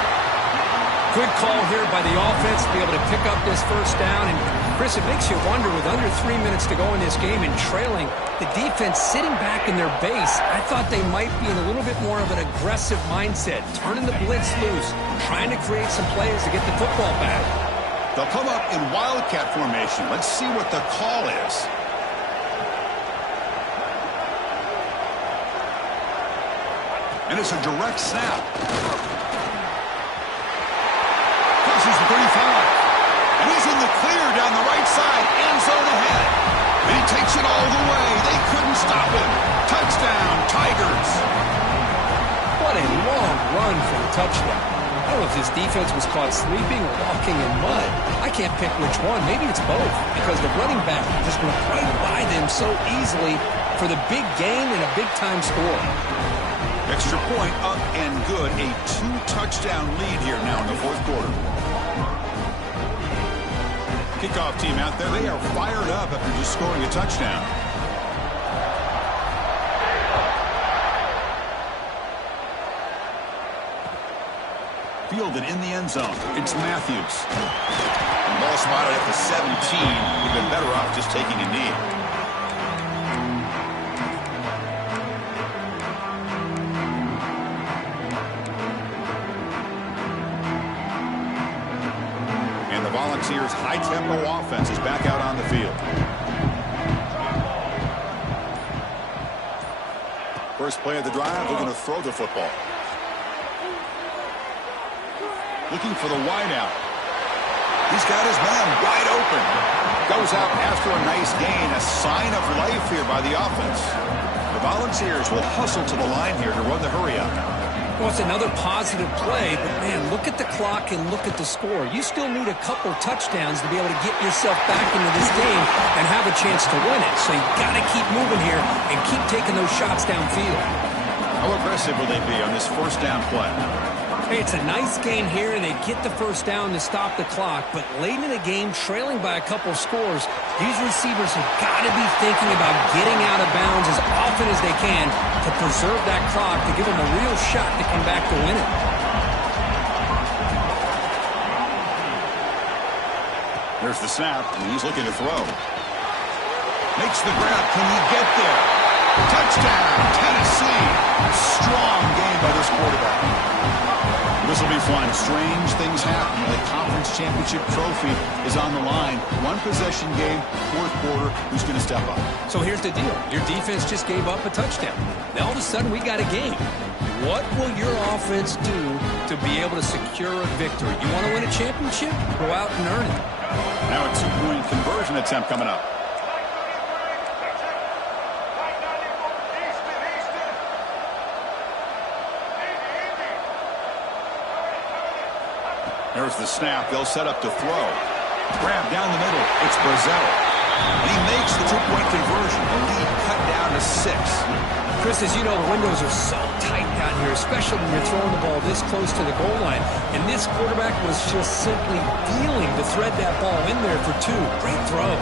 Good call here by the offense to be able to pick up this first down. And, Chris, it makes you wonder, with under 3 minutes to go in this game and trailing, the defense sitting back in their base, I thought they might be in a little bit more of an aggressive mindset, turning the blitz loose, trying to create some plays to get the football back. They'll come up in wildcat formation. Let's see what the call is. And it's a direct snap. Crosses the 35. And he's in the clear down the right side. End zone ahead. And he takes it all the way. They couldn't stop him. Touchdown, Tigers. What a long run for the touchdown. I don't know if this defense was caught sleeping or walking in mud. I can't pick which one. Maybe it's both, because the running back just went right by them so easily for the big gain and a big-time score. Extra point up and good. A 2-touchdown lead here now in the 4th quarter. Kickoff team out there. They are fired up after just scoring a touchdown. Fielded in the end zone. It's Matthews. And ball spotted at the 17. We've been better off just taking a knee. And the Volunteers' high-tempo offense is back out on the field. First play of the drive, they're going to throw the football. Looking for the wideout. He's got his man wide open. Goes out after a nice gain. A sign of life here by the offense. The Volunteers will hustle to the line here to run the hurry up. Well, it's another positive play, but, man, look at the clock and look at the score. You still need a couple touchdowns to be able to get yourself back into this game and have a chance to win it. So you got to keep moving here and keep taking those shots downfield. How aggressive will they be on this first down play? Hey, it's a nice game here, and they get the first down to stop the clock. But late in the game, trailing by a couple scores, these receivers have got to be thinking about getting out of bounds as often as they can to preserve that clock, to give them a real shot to come back to win it. There's the snap, and he's looking to throw. Makes the grab. Can he get there? Touchdown, Tennessee. Strong game by this quarterback. This will be fun. Strange things happen. The conference championship trophy is on the line. One possession game, fourth quarter. Who's going to step up? So here's the deal. Your defense just gave up a touchdown. Now all of a sudden we got a game. What will your offense do to be able to secure a victory? You want to win a championship? Go out and earn it. Now a two-point conversion attempt coming up. There's the snap. They'll set up to throw. Grab down the middle. It's Brazil. And he makes the two-point conversion. The lead cut down to 6. Chris, as you know, the windows are so tight down here, especially when you're throwing the ball this close to the goal line. And this quarterback was just simply feeling to thread that ball in there for 2. Great throw.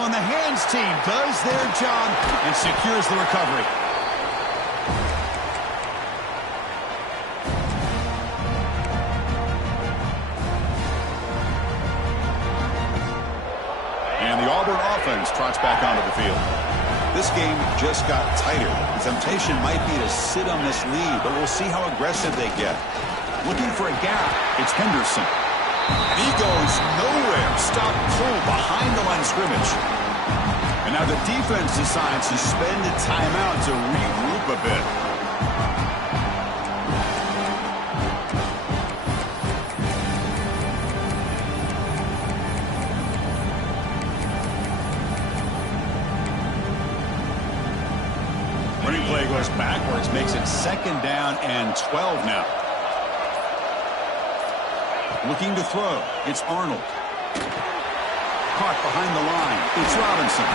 On the hands team does their job and secures the recovery. And the Auburn offense trots back onto the field. This game just got tighter. The temptation might be to sit on this lead, but we'll see how aggressive they get. Looking for a gap. It's Henderson. He goes nowhere. Stop pull behind the line of scrimmage. And now the defense decides to spend a timeout to regroup a bit. Running play goes backwards, makes it 2nd down and 12 now. Looking to throw. It's Arnold. Caught behind the line. It's Robinson.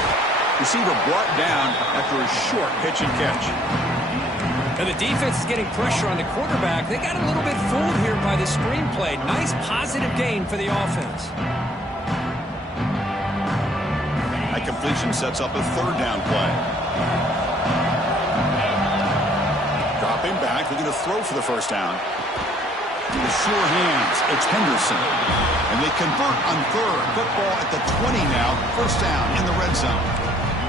Receiver brought down after a short pitch and catch. And the defense is getting pressure on the quarterback. They got a little bit fooled here by the screenplay. Nice positive gain for the offense. That completion sets up a 3rd down play. Dropping back, looking to throw for the first down. With sure hands, it's Henderson. And they convert on 3rd. Football at the 20 now. First down in the red zone.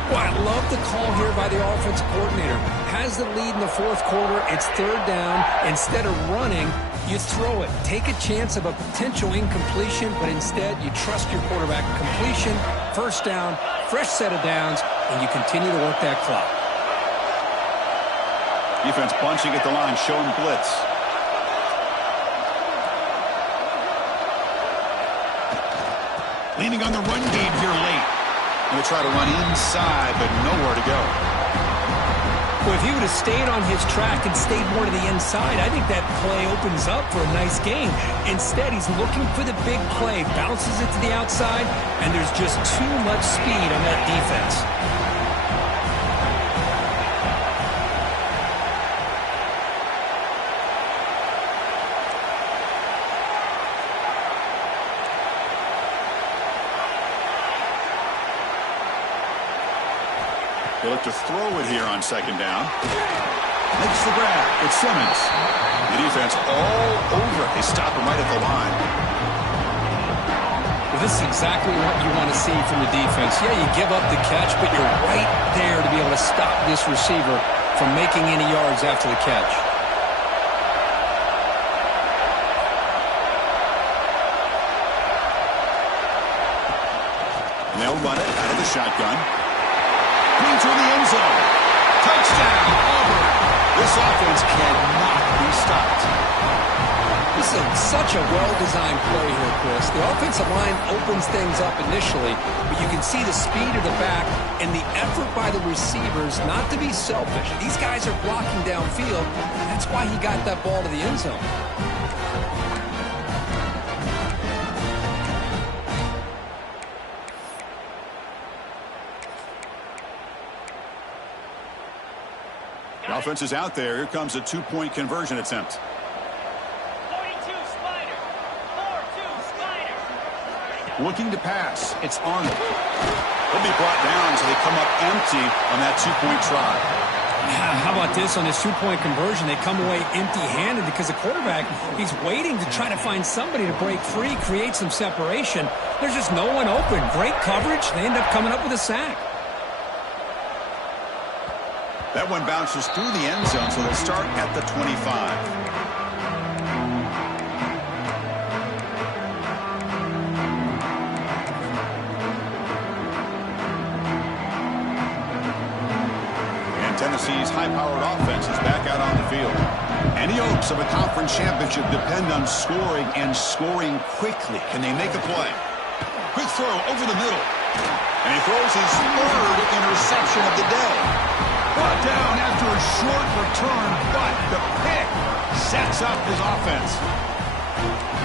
Well, I love the call here by the offensive coordinator. Has the lead in the 4th quarter. It's 3rd down. Instead of running, you throw it. Take a chance of a potential incompletion, but instead you trust your quarterback. Completion, first down, fresh set of downs, and you continue to work that clock. Defense bunching at the line, showing blitz. Leaning on the run game here late. Going to try to run inside, but nowhere to go. Well, if he would have stayed on his track and stayed more to the inside, I think that play opens up for a nice game. Instead, he's looking for the big play, bounces it to the outside, and there's just too much speed on that defense. They look to throw it here on 2nd down. Makes the grab. It's Simmons. The defense all over it. They stop him right at the line. Well, this is exactly what you want to see from the defense. Yeah, you give up the catch, but you're right there to be able to stop this receiver from making any yards after the catch. And they'll run it out of the shotgun. Into the end zone. Touchdown, Auburn. This offense cannot be stopped. This is such a well-designed play here, Chris. The offensive line opens things up initially, but you can see the speed of the back and the effort by the receivers not to be selfish. These guys are blocking downfield. That's why he got that ball to the end zone. The offense is out there. Here comes a two-point conversion attempt. Looking to pass. It's Arnold. He'll be brought down, so they come up empty on that two-point try. How about this on this two-point conversion? They come away empty-handed because the quarterback, he's waiting to try to find somebody to break free, create some separation. There's just no one open. Great coverage. They end up coming up with a sack. That one bounces through the end zone, so they'll start at the 25. Tennessee's high-powered offense is back out on the field. Any hopes of a conference championship depend on scoring and scoring quickly. Can they make a play? Quick throw over the middle. And he throws his third interception of the day. Brought down after a short return, but the pick sets up his offense.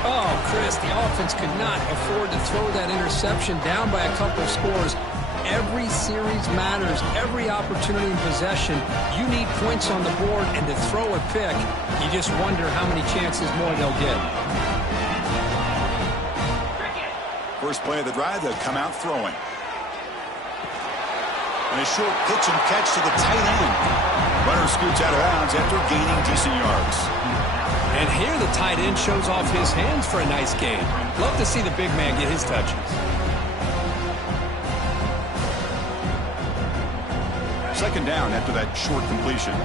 Oh, Chris, the offense could not afford to throw that interception down by a couple scores. Every series matters. Every opportunity in possession, you need points on the board, and to throw a pick, you just wonder how many chances more they'll get. First play of the drive, they'll come out throwing. And a short pitch and catch to the tight end. Runner scoots out of bounds after gaining decent yards. And here the tight end shows off his hands for a nice gain. Love to see the big man get his touches. Second down after that short completion.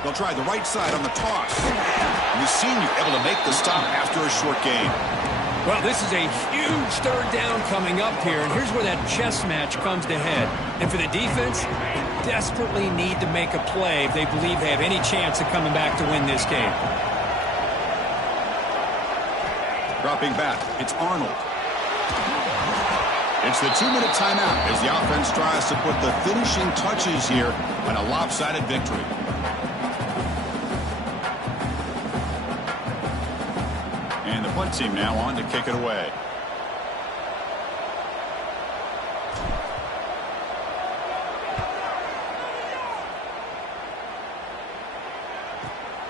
They'll try the right side on the toss. And the senior able to make the stop after a short gain. Well, this is a huge third down coming up here, and here's where that chess match comes to head. And for the defense, desperately need to make a play if they believe they have any chance of coming back to win this game. Dropping back, it's Arnold. It's the 2-minute timeout as the offense tries to put the finishing touches here on a lopsided victory. And the punt team now on to kick it away.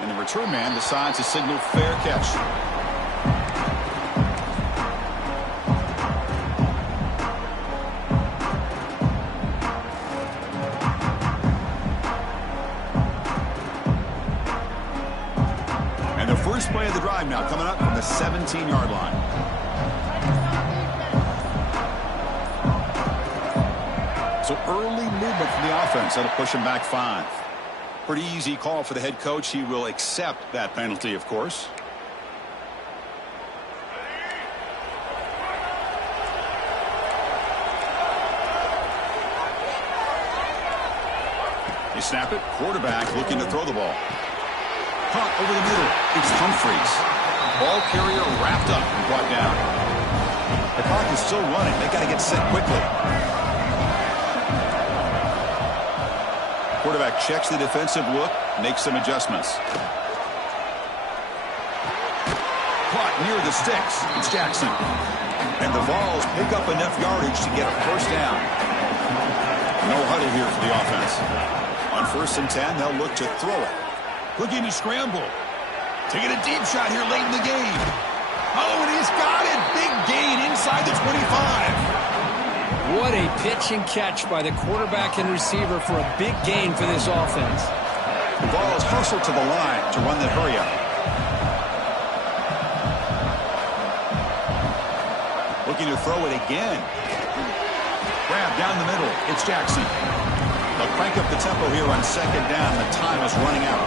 And the return man decides to signal fair catch. First play of the drive now coming up from the 17-yard line. So early movement from the offense. That'll push him back 5. Pretty easy call for the head coach. He will accept that penalty, of course. They snap it. Quarterback looking to throw the ball. Caught over the middle. It's Humphreys. Ball carrier wrapped up and brought down. The clock is still running. They got to get set quickly. Quarterback checks the defensive look, makes some adjustments. Caught near the sticks. It's Jackson. And the Vols pick up enough yardage to get a first down. No huddle here for the offense. On 1st and 10, they'll look to throw it. Looking to scramble. Taking a deep shot here late in the game. Oh, and he's got it. Big gain inside the 25. What a pitch and catch by the quarterback and receiver for a big gain for this offense. The Vols hustle to the line to run the hurry up. Looking to throw it again. Grab down the middle. It's Jackson. They'll crank up the tempo here on 2nd down. The time is running out.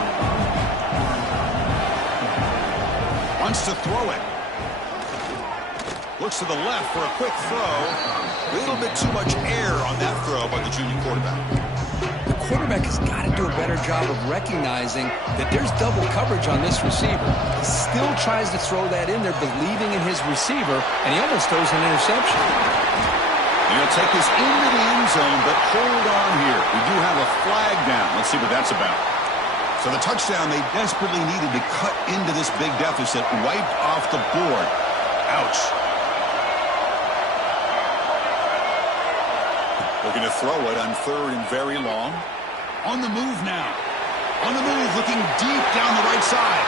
Wants to throw it. Looks to the left for a quick throw. A little bit too much air on that throw by the junior quarterback. The quarterback has got to do a better job of recognizing that there's double coverage on this receiver. He still tries to throw that in there, believing in his receiver, and he almost throws an interception. He'll take this into the end zone, but hold on here. We do have a flag down. Let's see what that's about. So the touchdown they desperately needed to cut into this big deficit, wiped off the board. Ouch. Looking to throw it on 3rd and very long. On the move now. On the move, looking deep down the right side.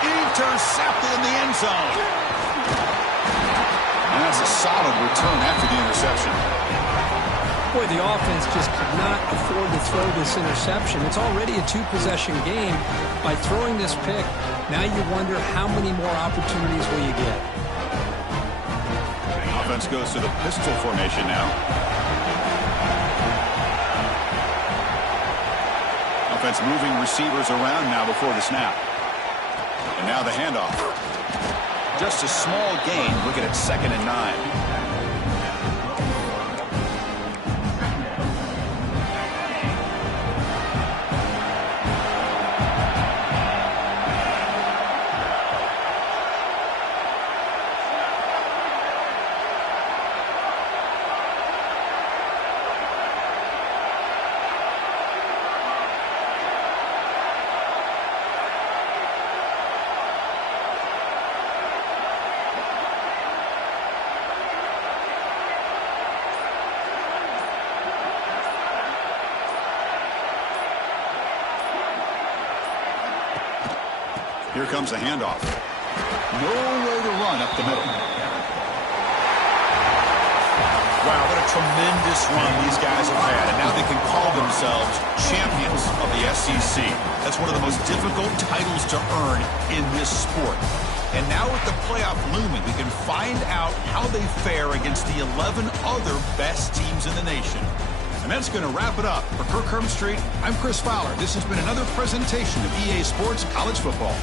Intercepted in the end zone. And that's a solid return after the interception. Boy, the offense just could not afford to throw this interception. It's already a 2-possession game. By throwing this pick, now you wonder how many more opportunities will you get. Offense goes to the pistol formation now. Offense moving receivers around now before the snap. And now the handoff. Just a small gain. Looking at 2nd and 9. Here comes a handoff. Nowhere to run up the middle. Wow, what a tremendous run these guys have had. And now they can call themselves champions of the SEC. That's one of the most difficult titles to earn in this sport. And now with the playoff looming, we can find out how they fare against the 11 other best teams in the nation. And that's going to wrap it up. For Kirk Street, I'm Chris Fowler. This has been another presentation of EA Sports College Football.